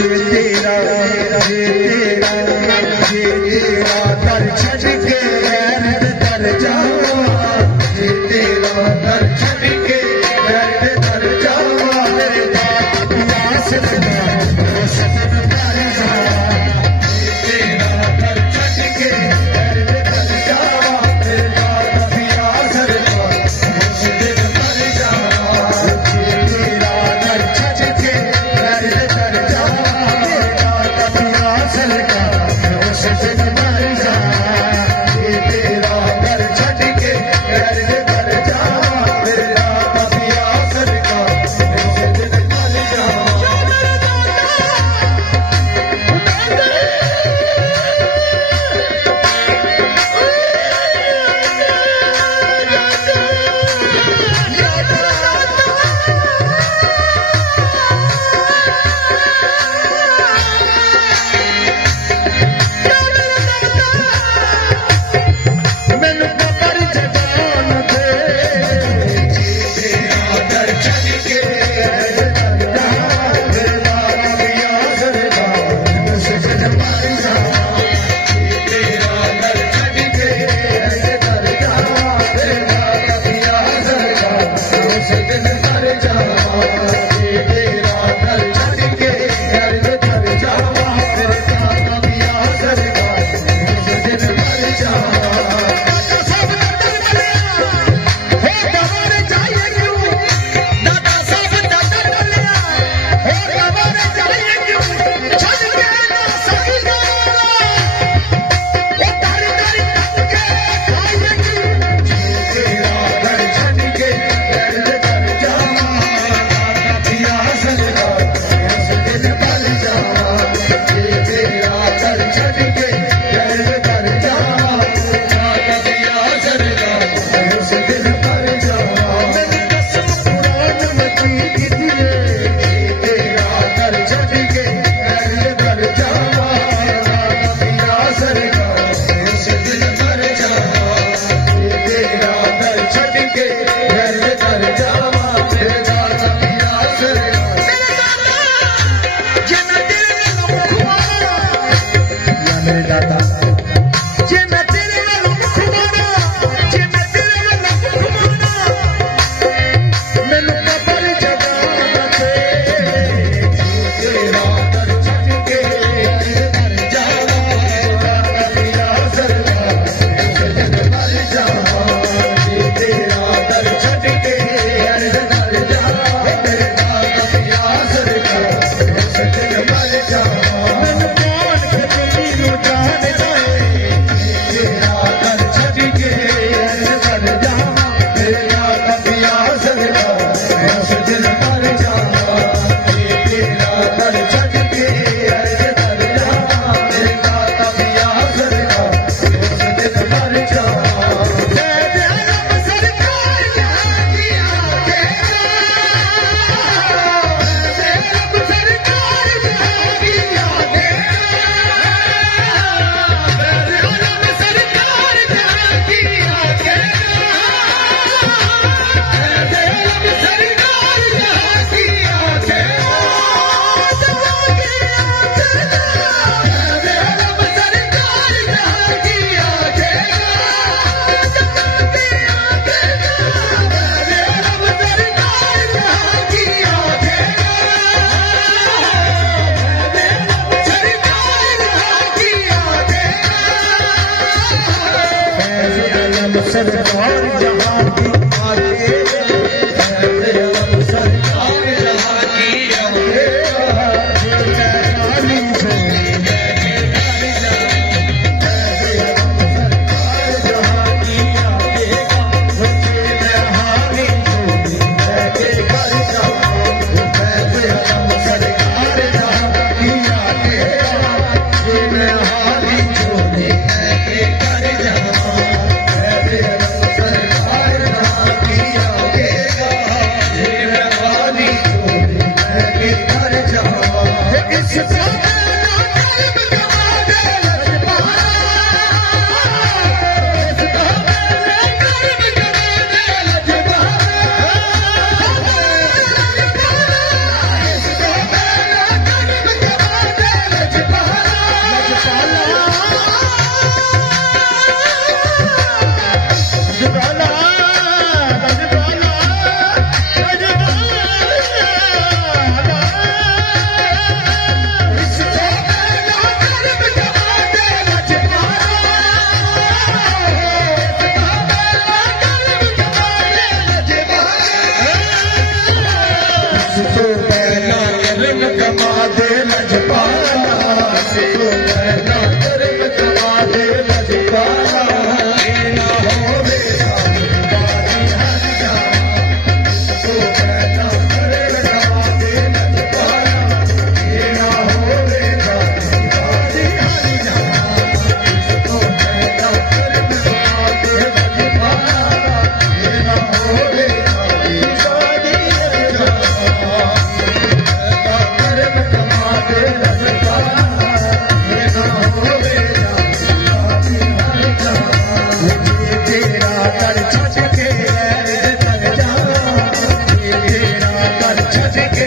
तेरा दर छड़ के गैर दर जावा, तेरा दर छड़ के गैर दर जावा, मेरे बाप प्यास लगा सदन कर जा, तेरा दर छड़ के गैर दर जावा, मेरे बाप प्यास लगा सदन कर जा, तेरा दर छड़ के गैर दर जावा, मेरे बाप प्यास लगा सदन कर जा, तेरा दर छड़ के गैर दर जावा, मेरे बाप प्यास लगा सदन कर जा। मैनू कबर जगान दे, तेरा दर छड़ के गैर दर जावा, मेरे बाप प्यास लगा सदन कर जा, तेरा दर छड़ के गैर दर जावा, मेरे बाप प्यास लगा सदन कर जा, तेरा दर छड़ के गैर दर जावा, मेरे बाप प्यास लगा सदन कर जा। मेरे दादा जे मैं तेरे नाल मुख मारा, जे मैं तेरे नाल मुख मारा, मैनू कबर जगाना दे, तेरा दर छड़ के दर जावा, मेरा प्यास लगा सदन कर जा, तेरा दर छड़ के दर जावा, मेरे बाप प्यास लगा सदन कर जा। मैनू कौन तेरी नू जान जाए, तेरा दर छड़ के दर जावा, मेरे बाप प्यास लगा सदन कर जा, तेरा दर छड़ के दर जावा, मेरे बाप प्यास लगा सदन कर जा। सरकार जहाँ किया तेरा, सरकार जहाँ किया तेरा, सरकार जहाँ किया सरकार जहाँ की आगे, सरकार जहाँ की आगे, सरकार जहाँ की आगे, दे लजपाला तू पैदा धर्म कमा दे लजपाला ना होवे बारी हरिया तू पैदा धर्म कमा दे लजपाला ना होवे बारी हरिया तू पैदा धर्म कमा दे लजपाला ना होवे छठ के